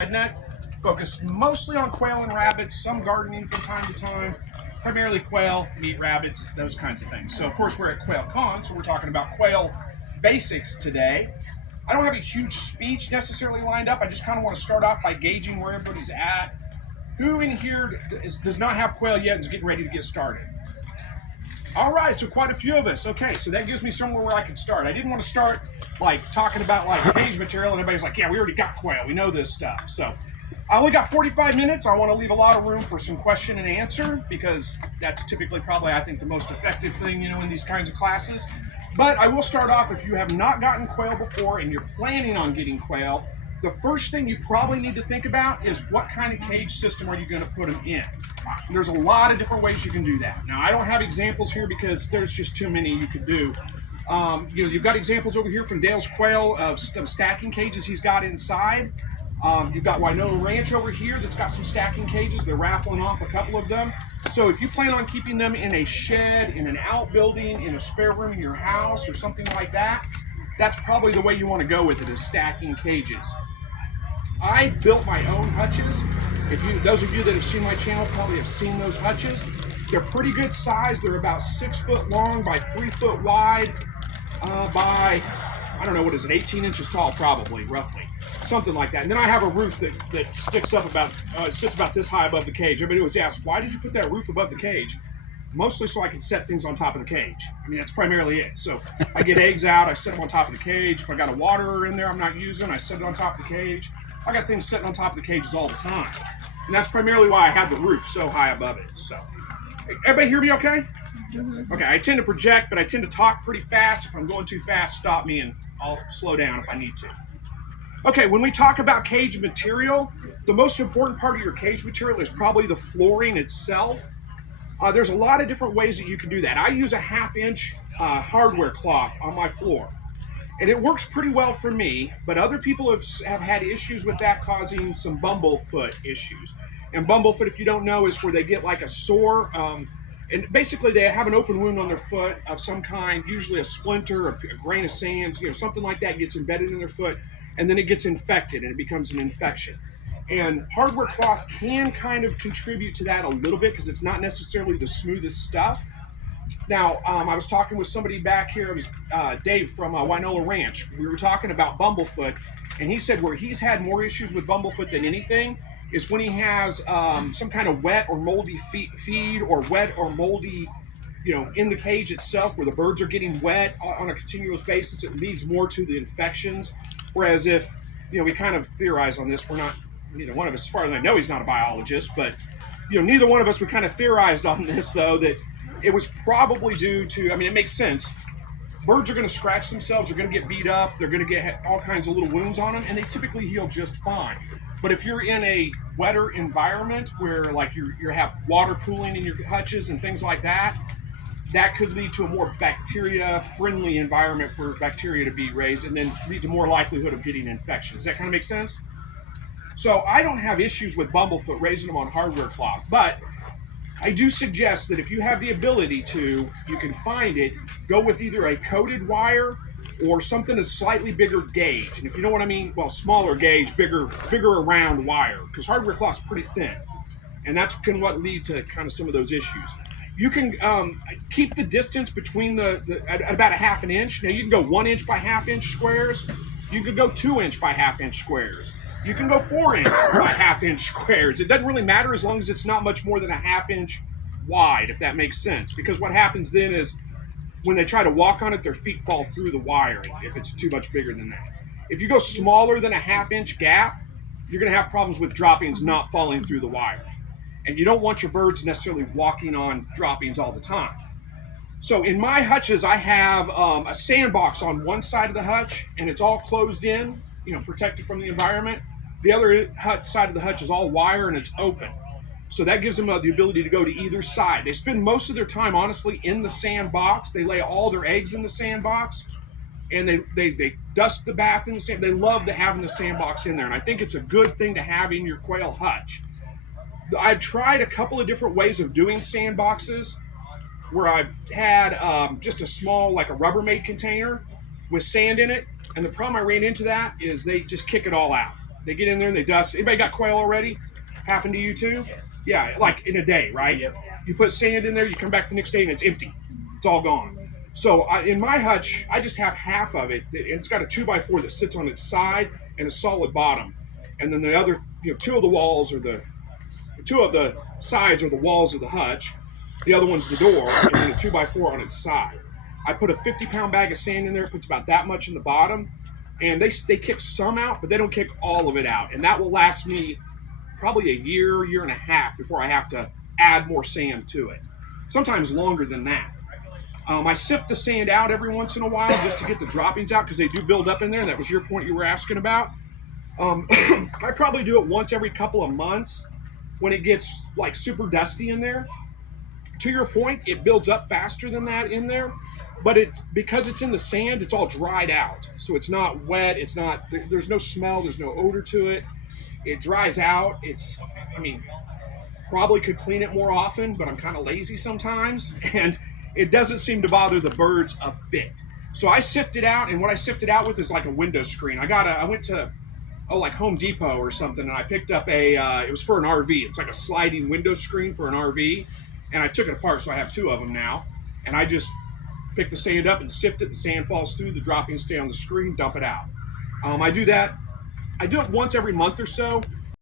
Redneck, focused mostly on quail and rabbits, some gardening from time to time, primarily quail, meat rabbits, those kinds of things. So of course we're at quailcon, so we're talking about quail basics today. I don't have a huge speech necessarily lined up. I just kind of want to start off by gauging where everybody's at. Who in here does not have quail yet and is getting ready to get started? All right, so quite a few of us. Okay, so that gives me somewhere where I can start. I didn't want to start like talking about like cage material and everybody's like, yeah, we already got quail. We know this stuff. So I only got 45 minutes. I want to leave a lot of room for some question and answer because that's typically probably, I think, the most effective thing, in these kinds of classes. But I will start off, if you have not gotten quail before and you're planning on getting quail, the first thing you probably need to think about is what kind of cage system are you going to put them in? And there's a lot of different ways you can do that. Now, I don't have examples here because there's just too many you could do. You've got examples over here from Dale's Quail of some stacking cages he's got inside. You've got Winola Ranch over here that's got some stacking cages. They're raffling off a couple of them. So if you plan on keeping them in a shed, in an outbuilding, in a spare room in your house or something like that, that's probably the way you want to go with it, is stacking cages. I built my own hutches. Those of you that have seen my channel probably have seen those hutches. They're pretty good size. They're about 6 foot long by 3 foot wide by, I don't know, what is it, 18 inches tall probably, roughly. Something like that. And then I have a roof that sticks up about, sits about this high above the cage. Everybody always asks, why did you put that roof above the cage? Mostly so I can set things on top of the cage. I mean, that's primarily it. So I get eggs out, I set them on top of the cage. If I got a waterer in there I'm not using, I set it on top of the cage. I got things sitting on top of the cages all the time. And that's primarily why I had the roof so high above it. So, everybody hear me okay? Mm-hmm. Okay, I tend to project, but I tend to talk pretty fast. If I'm going too fast, stop me and I'll slow down if I need to. Okay, when we talk about cage material, the most important part of your cage material is probably the flooring itself. There's a lot of different ways that you can do that. I use a 1/2 inch hardware cloth on my floor. And it works pretty well for me, but other people have had issues with that, causing some bumblefoot issues. And bumblefoot, if you don't know, is where they get like a sore, and basically they have an open wound on their foot of some kind, usually a splinter, a grain of sand, something like that gets embedded in their foot, and then it gets infected and it becomes an infection. And hardware cloth can kind of contribute to that a little bit because it's not necessarily the smoothest stuff. Now, I was talking with somebody back here. It was Dave from Winola Ranch. We were talking about bumblefoot, and he said where he's had more issues with bumblefoot than anything is when he has some kind of wet or moldy feed or wet or moldy, in the cage itself, where the birds are getting wet on a continuous basis. It leads more to the infections. Whereas if, we kind of theorize on this, we're not, neither one of us, as far as I know, he's not a biologist, but, neither one of us, we kind of theorized on this, though, that it was probably due to, it makes sense. Birds are going to scratch themselves, they're going to get beat up, they're going to get all kinds of little wounds on them, and they typically heal just fine. But if you're in a wetter environment where like you have water pooling in your hutches and things like that, that could lead to a more bacteria-friendly environment for bacteria to be raised and then lead to more likelihood of getting infections. Does that kind of make sense? So I don't have issues with bumblefoot raising them on hardware cloth, but I do suggest that if you have the ability to, you can find it, go with either a coated wire or something that's slightly bigger gauge. And if you know what I mean, well, smaller gauge, bigger around wire, because hardware cloth's pretty thin. And that's can what lead to kind of some of those issues. You can keep the distance between at about a 1/2 inch. Now you can go 1 inch by 1/2 inch squares. You could go 2 inch by 1/2 inch squares. You can go 4 inch by 1/2 inch squares. It doesn't really matter as long as it's not much more than a 1/2 inch wide, if that makes sense. Because what happens then is when they try to walk on it, their feet fall through the wiring if it's too much bigger than that. If you go smaller than a 1/2 inch gap, you're going to have problems with droppings not falling through the wiring. And you don't want your birds necessarily walking on droppings all the time. So in my hutches, I have a sandbox on one side of the hutch, and it's all closed in, protected from the environment. The other side of the hutch is all wire and it's open. So that gives them the ability to go to either side. They spend most of their time, honestly, in the sandbox. They lay all their eggs in the sandbox, and they dust the bath in the sand. They love having the sandbox in there, and I think it's a good thing to have in your quail hutch. I've tried a couple of different ways of doing sandboxes where I've had just a small, like a Rubbermaid container with sand in it. And the problem I ran into that is they just kick it all out. They get in there and they dust. Anybody got quail already? Happened to you too? Yeah, like in a day, right? Yep. You put sand in there, you come back the next day and it's empty. It's all gone. So in my hutch, I just have half of it. And it's got a 2x4 that sits on its side and a solid bottom. And then the other, two of the walls are two of the sides are the walls of the hutch. The other one's the door, and then a 2x4 on its side. I put a 50-pound bag of sand in there. It puts about that much in the bottom. And they kick some out, but they don't kick all of it out. And that will last me probably a year and a half before I have to add more sand to it. Sometimes longer than that. I sift the sand out every once in a while just to get the droppings out because they do build up in there. And that was your point you were asking about. I probably do it once every couple of months when it gets like super dusty in there. To your point, it builds up faster than that in there, but it's because it's in the sand, it's all dried out. So it's not wet, there's no smell, there's no odor to it. It dries out. Probably could clean it more often, but I'm kind of lazy sometimes, and it doesn't seem to bother the birds a bit. So I sift it out, and what I sift it out with is like a window screen. I went to like Home Depot or something, and I picked up it was for an RV. It's like a sliding window screen for an RV, and I took it apart, so I have two of them now, and I just pick the sand up and sift it. The sand falls through, the droppings stay on the screen, dump it out. I do that. I do it once every month or so,